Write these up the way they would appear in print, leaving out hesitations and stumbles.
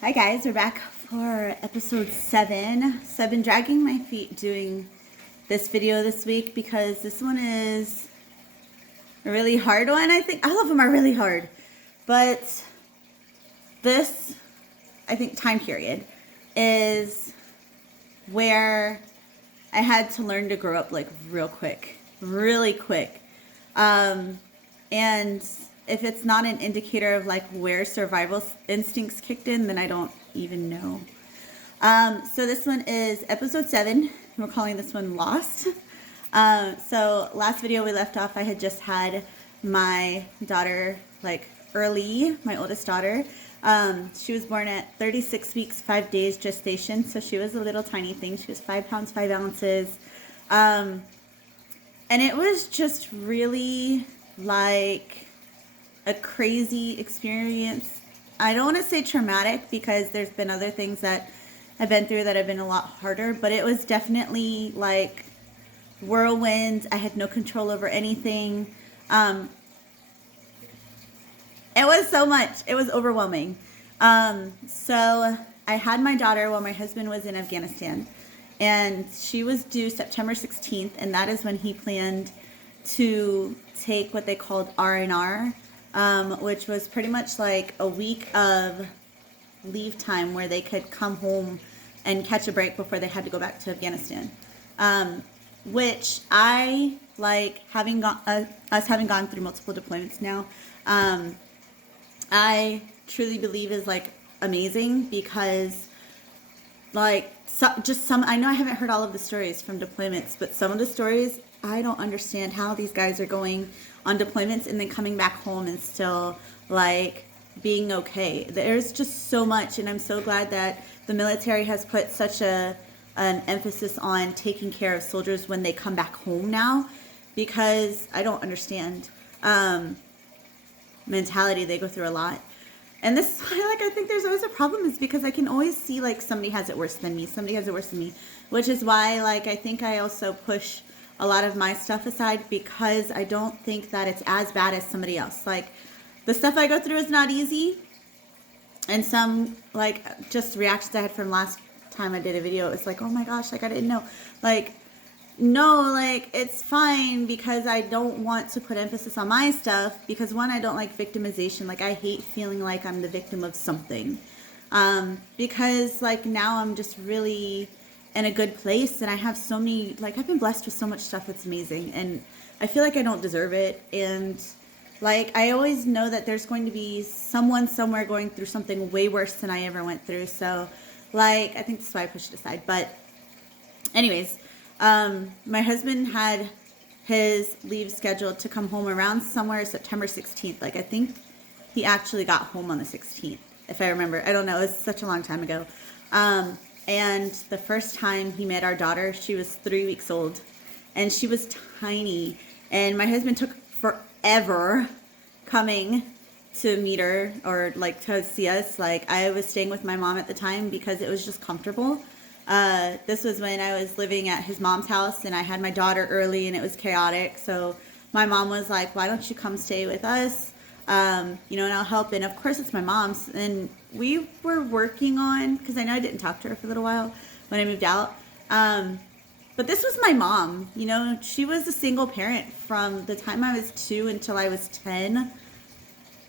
Hi guys, we're back for episode 7. So I've been dragging my feet doing this video this week because this one is a really hard one. I think all of them are really hard. But this, I think, time period is where I had to learn to grow up like really quick. And if it's not an indicator of like where survival instincts kicked in, then I don't even know. So this one is episode 7. We're calling this one Lost. So last video we left off, I had just had my daughter, like early, my oldest daughter. She was born at 36 weeks, 5 days gestation. So she was a little tiny thing. She was 5 pounds, 5 ounces. And it was just really like a crazy experience. I don't want to say traumatic because there's been other things that I've been through that have been a lot harder, but it was definitely like whirlwind. I had no control over anything. It was so much. It was overwhelming. So I had my daughter while my husband was in Afghanistan, and she was due September 16th, and that is when he planned to take what they called R&R, which was pretty much like a week of leave time where they could come home and catch a break before they had to go back to Afghanistan. Which I like having gone, us having gone through multiple deployments now. I truly believe is like amazing because like I know I haven't heard all of the stories from deployments, but some of the stories I don't understand how these guys are going on deployments and then coming back home and still like being okay. There's just so much, and I'm so glad that the military has put such an emphasis on taking care of soldiers when they come back home now, because I don't understand mentality. They go through a lot. And this is why, like, I think there's always a problem, is because I can always see, like, somebody has it worse than me. Somebody has it worse than me. Which is why, like, I think I also push a lot of my stuff aside because I don't think that it's as bad as somebody else. Like, the stuff I go through is not easy. And some, like, just reactions I had from last time I did a video, it was like, oh my gosh, like, I didn't know. Like, no, like, it's fine because I don't want to put emphasis on my stuff because, one, I don't like victimization. Like, I hate feeling like I'm the victim of something. Because, like, now I'm just really in a good place and I have so many, like, I've been blessed with so much stuff that's amazing and I feel like I don't deserve it. And, like, I always know that there's going to be someone somewhere going through something way worse than I ever went through. So, like, I think that's why I pushed it aside. But anyways, my husband had his leave scheduled to come home around somewhere September 16th. Like, I think he actually got home on the 16th, if I remember. I don't know. It was such a long time ago. And the first time he met our daughter, she was 3 weeks old. And she was tiny. And my husband took forever coming to meet her or, like, to see us. Like, I was staying with my mom at the time because it was just comfortable. This was when I was living at his mom's house and I had my daughter early and it was chaotic. So my mom was like, why don't you come stay with us? And I'll help. And of course it's my mom's. And we were working on, because I know I didn't talk to her for a little while when I moved out. But this was my mom, she was a single parent from the time I was 2 until I was 10.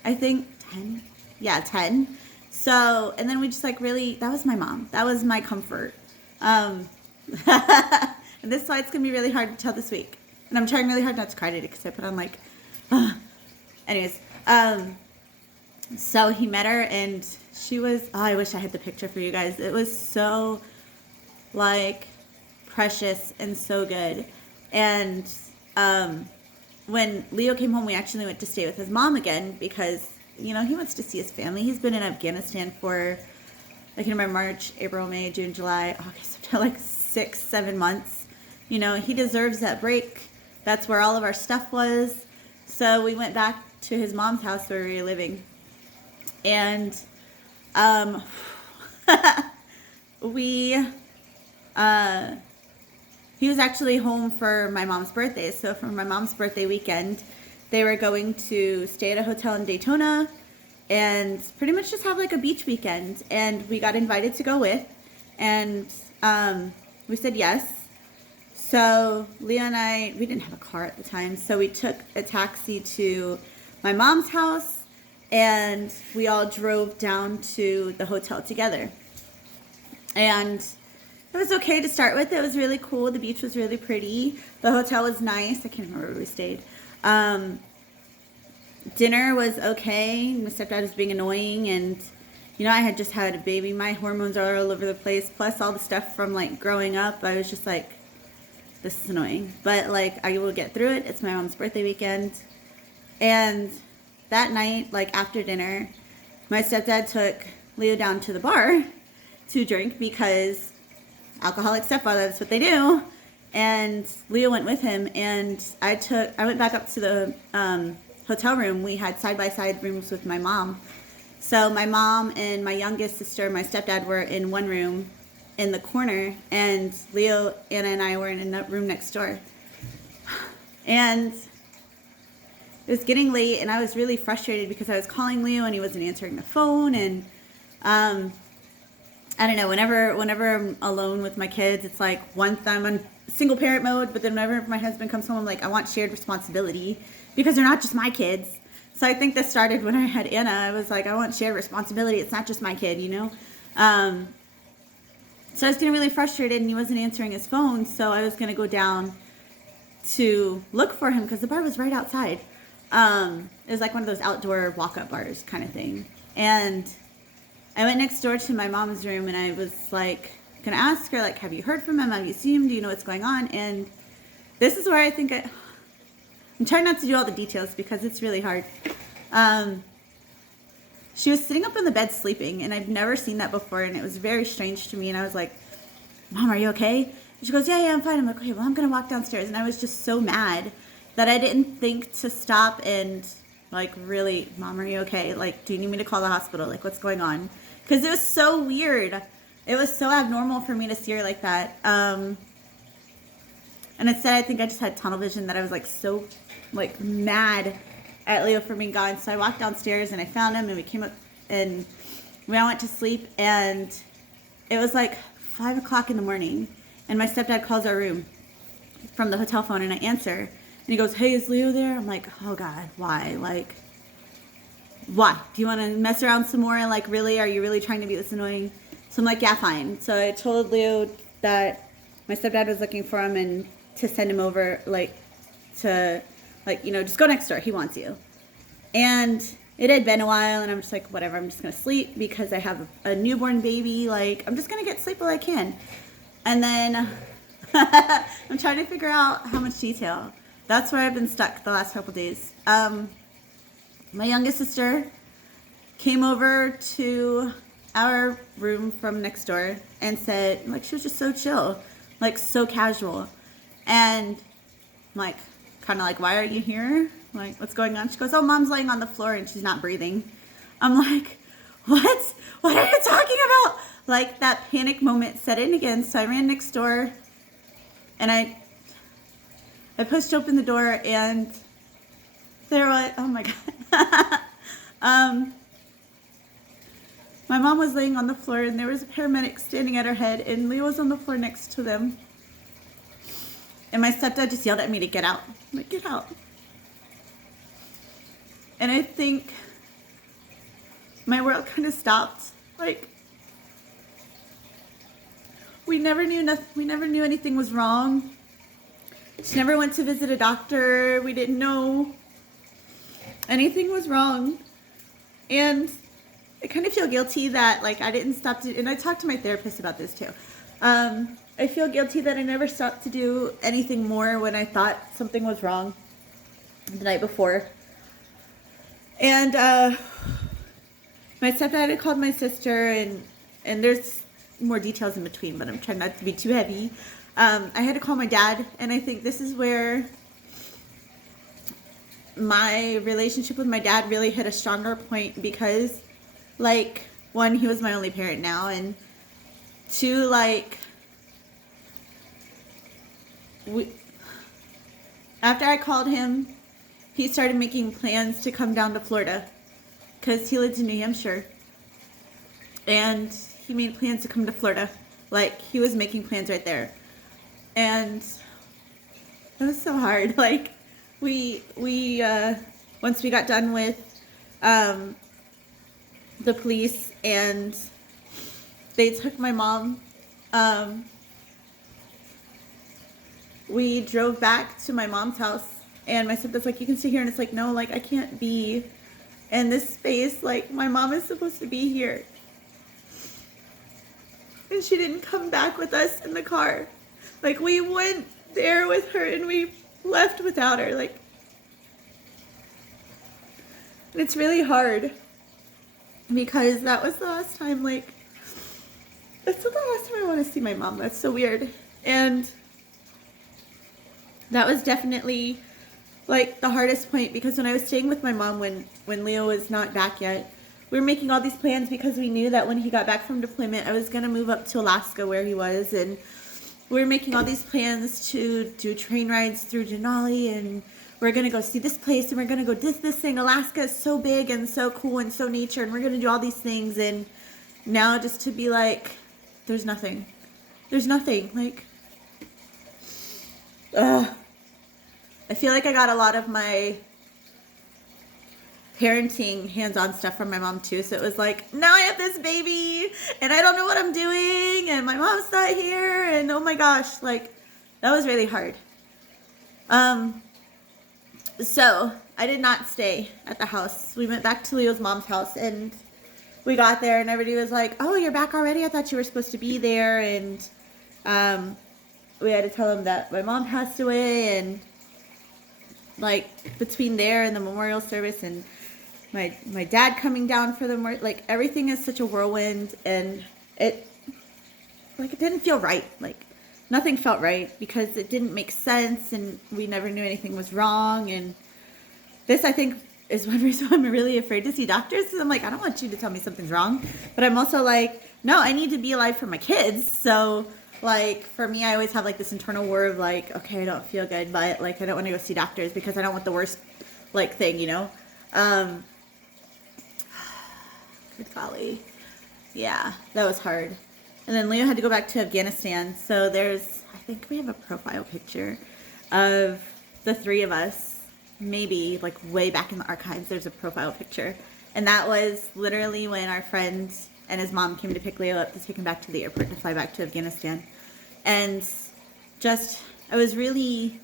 I think 10. Yeah, 10. So, and then we just like really, that was my mom. That was my comfort. And this is why it's going to be really hard to tell this week. And I'm trying really hard not to cry today because I put on like, anyways. So he met her and she was, I wish I had the picture for you guys. It was so like precious and so good. And, when Leo came home, we actually went to stay with his mom again because, he wants to see his family. He's been in Afghanistan for, I can remember, March, April, May, June, July, August, September, like 6-7 months. He deserves that break. That's where all of our stuff was. So we went back to his mom's house where we were living. And he was actually home for my mom's birthday. So for my mom's birthday weekend, they were going to stay at a hotel in Daytona and pretty much just have like a beach weekend. And we got invited to go with, and we said yes. So Leo and I, we didn't have a car at the time, so we took a taxi to my mom's house, and we all drove down to the hotel together. And it was okay to start with. It was really cool. The beach was really pretty. The hotel was nice. I can't remember where we stayed. Dinner was okay. My stepdad was being annoying, and I had just had a baby. My hormones are all over the place. Plus all the stuff from like growing up. I was just like, this is annoying. But like, I will get through it. It's my mom's birthday weekend. And that night, like after dinner, my stepdad took Leo down to the bar to drink because alcoholic stepfather, that's what they do. And Leo went with him, and I went back up to the hotel room. We had side-by-side rooms with my mom. So my mom and my youngest sister, my stepdad, were in one room in the corner, and Leo, Anna, and I were in a room next door. And it was getting late, and I was really frustrated because I was calling Leo and he wasn't answering the phone. And I don't know, whenever I'm alone with my kids, it's like once I'm in single parent mode, but then whenever my husband comes home, I'm like, I want shared responsibility because they're not just my kids. So I think this started when I had Anna. I was like, I want shared responsibility. It's not just my kid, So I was getting really frustrated, and he wasn't answering his phone. So I was going to go down to look for him because the bar was right outside. It was like one of those outdoor walk-up bars kind of thing. And I went next door to my mom's room, and I was like going to ask her, like, have you heard from him? Have you seen him? Do you know what's going on? And this is where I think I'm trying not to do all the details because it's really hard. She was sitting up in the bed sleeping, and I've never seen that before, and it was very strange to me. And I was like, Mom, are you okay? And she goes, yeah, I'm fine. I'm like, okay, well, I'm going to walk downstairs. And I was just so mad that I didn't think to stop and, like, really, Mom, are you okay? Like, do you need me to call the hospital? Like, what's going on? Because it was so weird. It was so abnormal for me to see her like that. And instead, I think I just had tunnel vision that I was, like, so, like, mad at Leo for being gone. So I walked downstairs, and I found him, and we came up, and we all went to sleep. And it was, like, 5 o'clock in the morning, and my stepdad calls our room from the hotel phone, and I answer. And he goes, hey, is Leo there? I'm like, oh, God, why? Like, why? Do you want to mess around some more? Like, really? Are you really trying to be this annoying? So I'm like, yeah, fine. So I told Leo that my stepdad was looking for him and to send him over, just go next door. He wants you. And it had been a while, and I'm just like, whatever. I'm just going to sleep because I have a newborn baby. Like, I'm just going to get sleep while I can. And then I'm trying to figure out how much detail. That's where I've been stuck the last couple days. My youngest sister came over to our room from next door and said, like, she was just so chill, like, so casual. And I'm like, kind of like, why are you here? Like, what's going on? She goes, oh, Mom's laying on the floor and she's not breathing. I'm like, what? What are you talking about? Like, that panic moment set in again. So I ran next door, and I pushed open the door, and there was, oh my God. My mom was laying on the floor, and there was a paramedic standing at her head, and Leo was on the floor next to them. And my stepdad just yelled at me to get out. I'm like, get out. And I think my world kind of stopped. Like, we never knew anything was wrong. She never went to visit a doctor. We didn't know anything was wrong. And I kind of feel guilty that, like, I didn't stop to, and I talked to my therapist about this too. I feel guilty that I never stopped to do anything more when I thought something was wrong the night before. And my stepdad had called my sister, and there's more details in between, but I'm trying not to be too heavy. I had to call my dad, and I think this is where my relationship with my dad really hit a stronger point because, like, one, he was my only parent now, and two, like, after I called him, he started making plans to come down to Florida. because he lived in New Hampshire. And he made plans to come to Florida. Like, he was making plans right there. And it was so hard. Like, we once we got done with the police and they took my mom, we drove back to my mom's house. And my stepdad's like, you can stay here. And it's like, no, like, I can't be in this space. Like, my mom is supposed to be here. And she didn't come back with us in the car. Like, we went there with her and we left without her. Like, it's really hard because that was the last time, like, that's the last time I want to see my mom. That's so weird. And that was definitely, like, the hardest point, because when I was staying with my mom when Leo was not back yet, we were making all these plans because we knew that when he got back from deployment, I was going to move up to Alaska where he was. And we were making all these plans to do train rides through Denali, and we're going to go see this place, and we're going to go this thing. Alaska is so big and so cool and so nature, and we're going to do all these things. And now just to be like, there's nothing. There's nothing. Like, I feel like I got a lot of my parenting hands-on stuff from my mom too. So it was like, now I have this baby and I don't know what I'm doing and my mom's not here, and oh my gosh, like, that was really hard. So I did not stay at the house. We went back to Leo's mom's house, and we got there and everybody was like, oh, you're back already? I thought you were supposed to be there. And we had to tell them that my mom passed away, and like between there and the memorial service and my dad coming down for the like, everything is such a whirlwind, and it didn't feel right. Like, nothing felt right because it didn't make sense, and we never knew anything was wrong. And this, I think, is one reason I'm really afraid to see doctors, because I'm like, I don't want you to tell me something's wrong, but I'm also like, no, I need to be alive for my kids. So like, for me, I always have like this internal war of like, okay, I don't feel good, but like, I don't want to go see doctors because I don't want the worst like thing, you know? Good golly. Yeah, that was hard. And then Leo had to go back to Afghanistan. So there's, I think we have a profile picture of the three of us. Maybe like way back in the archives, there's a profile picture. And that was literally when our friend and his mom came to pick Leo up to take him back to the airport to fly back to Afghanistan. And just, I was really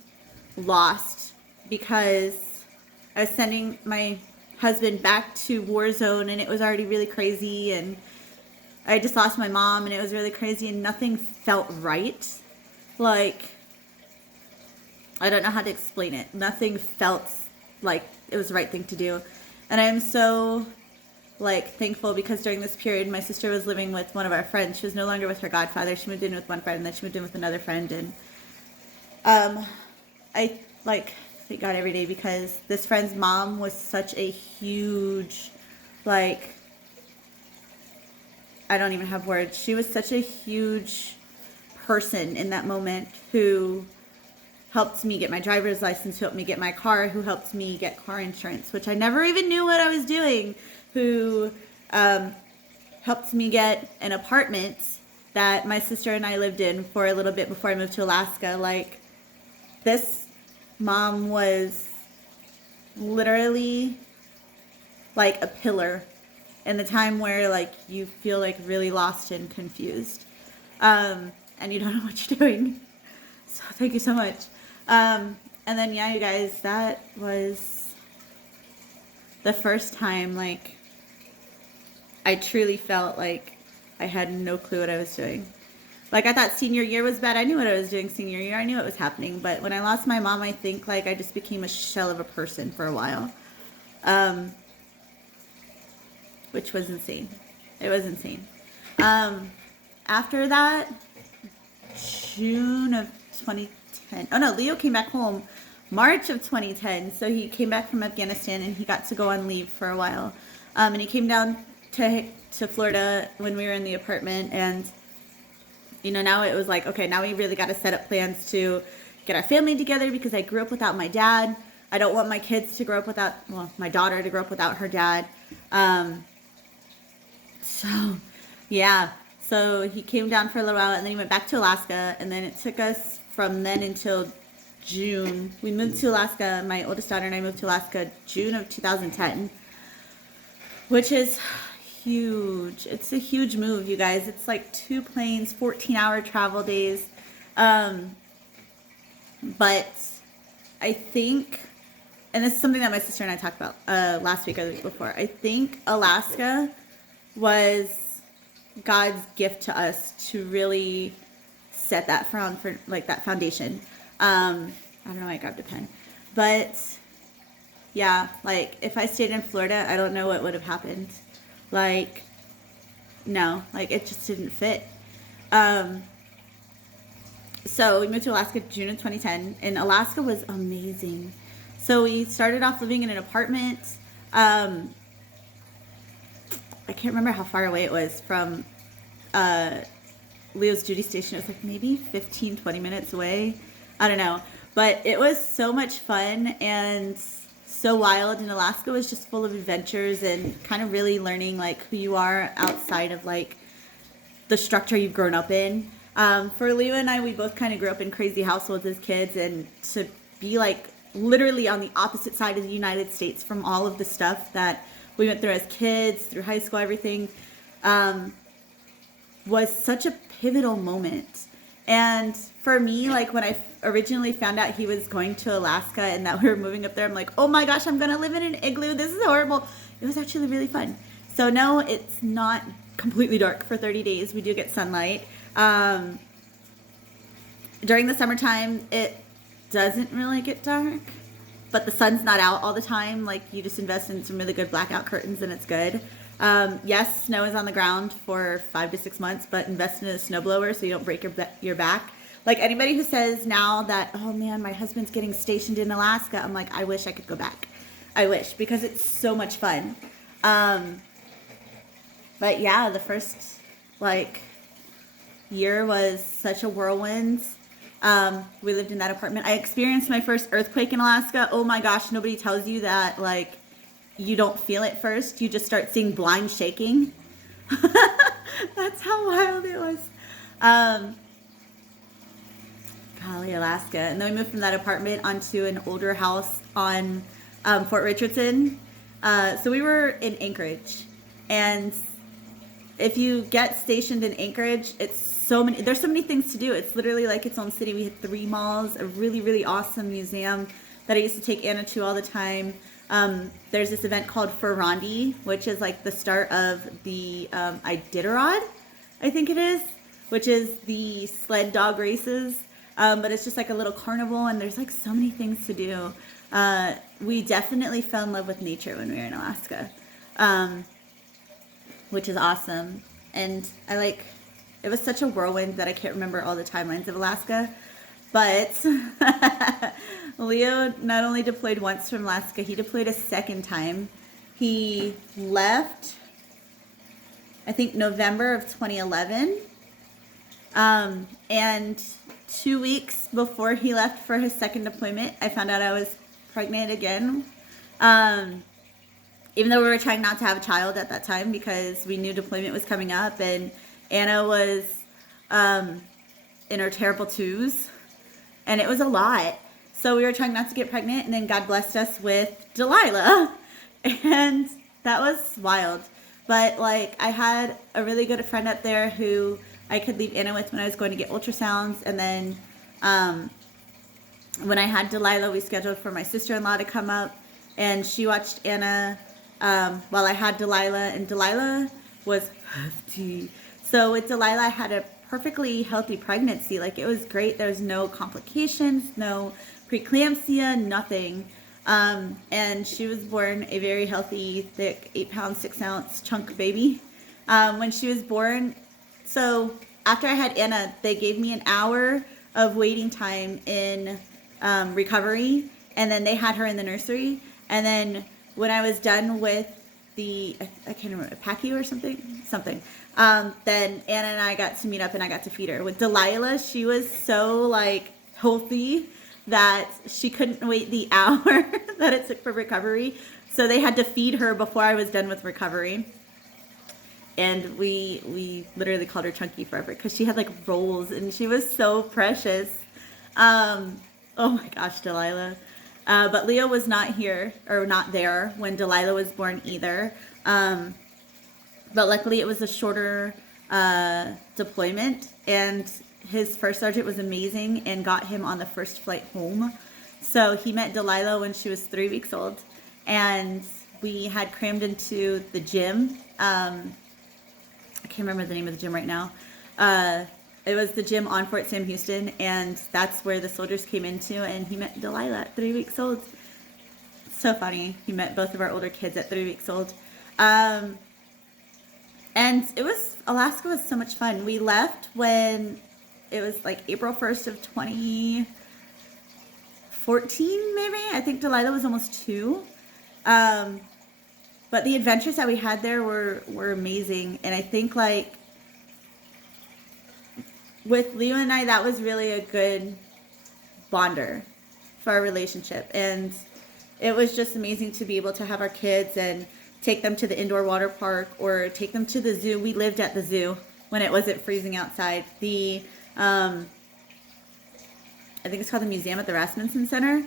lost because I was sending my husband back to war zone, and it was already really crazy, and I just lost my mom, and it was really crazy, and nothing felt right. Like, I don't know how to explain it. Nothing felt like it was the right thing to do. And I am so, like, thankful, because during this period, my sister was living with one of our friends. She was no longer with her godfather. She moved in with one friend, and then she moved in with another friend. And I, like, thank God every day, because this friend's mom was such a huge, like, I don't even have words. She was such a huge person in that moment, who helped me get my driver's license, who helped me get my car, who helped me get car insurance, which I never even knew what I was doing, who helped me get an apartment that my sister and I lived in for a little bit before I moved to Alaska. Like, this mom was literally like a pillar in the time where, like, you feel like really lost and confused, and you don't know what you're doing. So thank you so much. And then, yeah, you guys, that was the first time, like, I truly felt like I had no clue what I was doing. Like, I thought senior year was bad. I knew what I was doing senior year. I knew what was happening. But when I lost my mom, I think, like, I just became a shell of a person for a while. Which was insane. It was insane. After that, June of 2010. Oh, no, Leo came back home March of 2010. So he came back from Afghanistan, and he got to go on leave for a while. And he came down to Florida when we were in the apartment. And, you know, now it was like, okay, now we really got to set up plans to get our family together, because I grew up without my dad. I don't want my kids to grow up without, well, my daughter to grow up without her dad. So, yeah. So he came down for a little while and then he went back to Alaska. And then it took us from then until June. We moved to Alaska. My oldest daughter and I moved to Alaska June of 2010, which is huge. It's a huge move, you guys. It's like 2 planes, 14-hour travel days. But I think, and this is something that my sister and I talked about last week or the week before, I think Alaska was God's gift to us to really set that for like that foundation. I don't know why I grabbed a pen, but yeah, like if I stayed in Florida, I don't know what would have happened. Like, no, like it just didn't fit. So we moved to Alaska June of 2010, and Alaska was amazing. So we started off living in an apartment. I can't remember how far away it was from Leo's duty station. It was like maybe 15, 20 minutes away. I don't know. But it was so much fun and so wild. And Alaska was just full of adventures and kind of really learning like who you are outside of like the structure you've grown up in. For Leo and I, we both kind of grew up in crazy households as kids, and to be like literally on the opposite side of the United States from all of the stuff that we went through as kids, through high school, everything, was such a pivotal moment. And for me, like when I originally found out he was going to Alaska and that we were moving up there, I'm like, oh my gosh, I'm going to live in an igloo. This is horrible. It was actually really fun. So no, it's not completely dark for 30 days. We do get sunlight. During the summertime, it doesn't really get dark, but the sun's not out all the time. Like you just invest in some really good blackout curtains and it's good. Yes, snow is on the ground for 5 to 6 months, but invest in a snowblower so you don't break your back. Like anybody who says now that, oh man, my husband's getting stationed in Alaska, I'm like, I wish I could go back. I wish, because it's so much fun. But yeah, the first like year was such a whirlwind. We lived in that apartment. I experienced my first earthquake in Alaska. Oh my gosh, nobody tells you that like you don't feel it first. You just start seeing blind shaking. That's how wild it was. Golly, Alaska. And then we moved from that apartment onto an older house on Fort Richardson. So we were in Anchorage. And if you get stationed in Anchorage, there's so many things to do. It's literally like its own city. We had 3 malls, a really, really awesome museum that I used to take Anna to all the time. There's this event called Ferrandi, which is like the start of the Iditarod, I think it is, which is the sled dog races. But it's just like a little carnival, and there's like so many things to do. We definitely fell in love with nature when we were in Alaska, which is awesome. And it was such a whirlwind that I can't remember all the timelines of Alaska. But Leo not only deployed once from Alaska, he deployed a second time. He left, I think, November of 2011. And 2 weeks before he left for his second deployment, I found out I was pregnant again. Even though we were trying not to have a child at that time because we knew deployment was coming up, and Anna was in her terrible 2s. And it was a lot. So we were trying not to get pregnant, and then God blessed us with Delilah. And that was wild. But like I had a really good friend up there who I could leave Anna with when I was going to get ultrasounds. And then when I had Delilah, we scheduled for my sister-in-law to come up, and she watched Anna while I had Delilah, and Delilah was hefty. So with Delilah, I had a perfectly healthy pregnancy. Like it was great. There was no complications, no preeclampsia, nothing. And she was born a very healthy, thick, 8-pound, 6-ounce chunk baby when she was born. So after I had Anna, they gave me an hour of waiting time in recovery, and then they had her in the nursery. And then when I was done with I can't remember, PACU or something. Then Anna and I got to meet up, and I got to feed her. With Delilah, she was so like healthy that she couldn't wait the hour that it took for recovery. So they had to feed her before I was done with recovery. And we literally called her Chunky forever because she had like rolls and she was so precious. Oh my gosh, Delilah. But Leo was not here or not there when Delilah was born either. But luckily it was a shorter deployment, and his first sergeant was amazing and got him on the first flight home. So he met Delilah when she was 3 weeks old, and we had crammed into the gym. I can't remember the name of the gym right now. It was the gym on Fort Sam Houston, and that's where the soldiers came into, and he met Delilah at 3 weeks old. So funny. He met both of our older kids at 3 weeks old. And Alaska was so much fun. We left when it was like April 1st of 2014, maybe. I think Delilah was almost 2. But the adventures that we had there were amazing. And I think like with Leo and I, that was really a good bonder for our relationship. And it was just amazing to be able to have our kids and take them to the indoor water park or take them to the zoo. We lived at the zoo when it wasn't freezing outside. I think it's called the Museum at the Rasmussen Center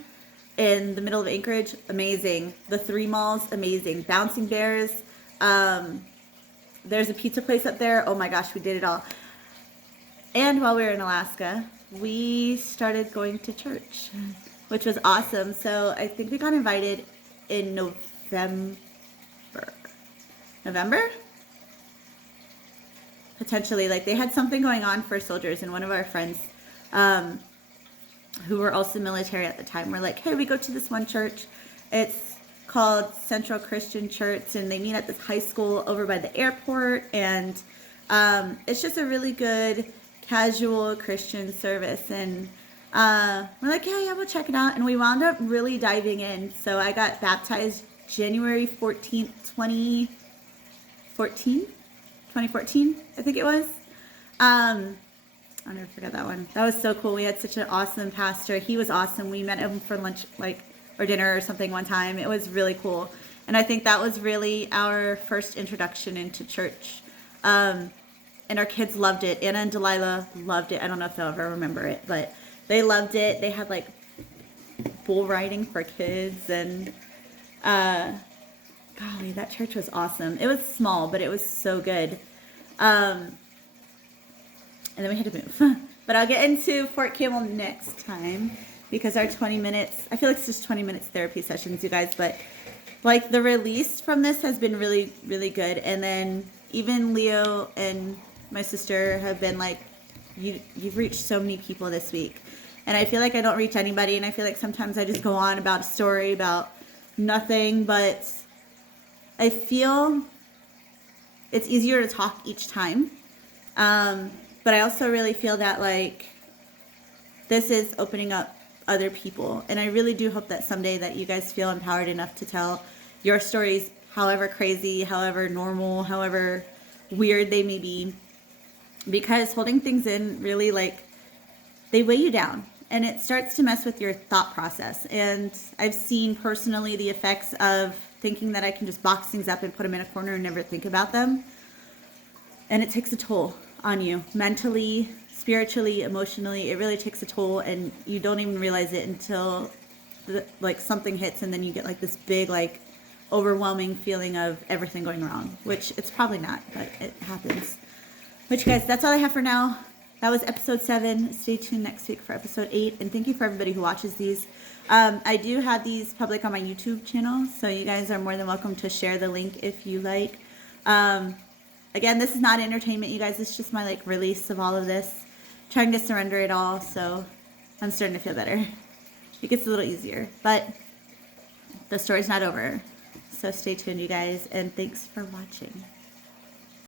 in the middle of Anchorage. Amazing. The 3 malls, amazing. Bouncing Bears. There's a pizza place up there. Oh my gosh, we did it all. And while we were in Alaska, we started going to church, which was awesome. So I think we got invited in November? Potentially. Like they had something going on for soldiers, and one of our friends who were also military at the time were like, hey, we go to this one church. It's called Central Christian Church, and they meet at this high school over by the airport, and it's just a really good casual Christian service. And we're like, yeah, we'll check it out. And we wound up really diving in. So I got baptized January 14th, 2014, I think it was. I'll never forget that one. That was so cool. We had such an awesome pastor. He was awesome. We met him for lunch, or dinner or something one time. It was really cool. And I think that was really our first introduction into church. And our kids loved it. Anna and Delilah loved it. I don't know if they'll ever remember it, but they loved it. They had like bull riding for kids, and golly, that church was awesome. It was small, but it was so good. And then we had to move. But I'll get into Fort Campbell next time because our 20 minutes, I feel like it's just 20 minutes therapy sessions, you guys, but like the release from this has been really, really good. And then even Leo and my sister have been like, you've reached so many people this week. And I feel like I don't reach anybody, and I feel like sometimes I just go on about a story about nothing, but I feel it's easier to talk each time. But I also really feel that like this is opening up other people, and I really do hope that someday that you guys feel empowered enough to tell your stories, however crazy, however normal, however weird they may be, because holding things in really like they weigh you down, and it starts to mess with your thought process. And I've seen personally the effects of thinking that I can just box things up and put them in a corner and never think about them, and it takes a toll on you mentally, spiritually, emotionally. It really takes a toll, and you don't even realize it until like something hits, and then you get like this big like overwhelming feeling of everything going wrong, which it's probably not, but it happens. But you guys, that's all I have for now. That was episode 7. Stay tuned next week for episode 8, and thank you for everybody who watches these. I do have these public on my YouTube channel, so you guys are more than welcome to share the link if you like. Again, this is not entertainment, you guys. It's just my like release of all of this, trying to surrender it all. So I'm starting to feel better. It gets a little easier, but the story's not over. So stay tuned, you guys, and thanks for watching.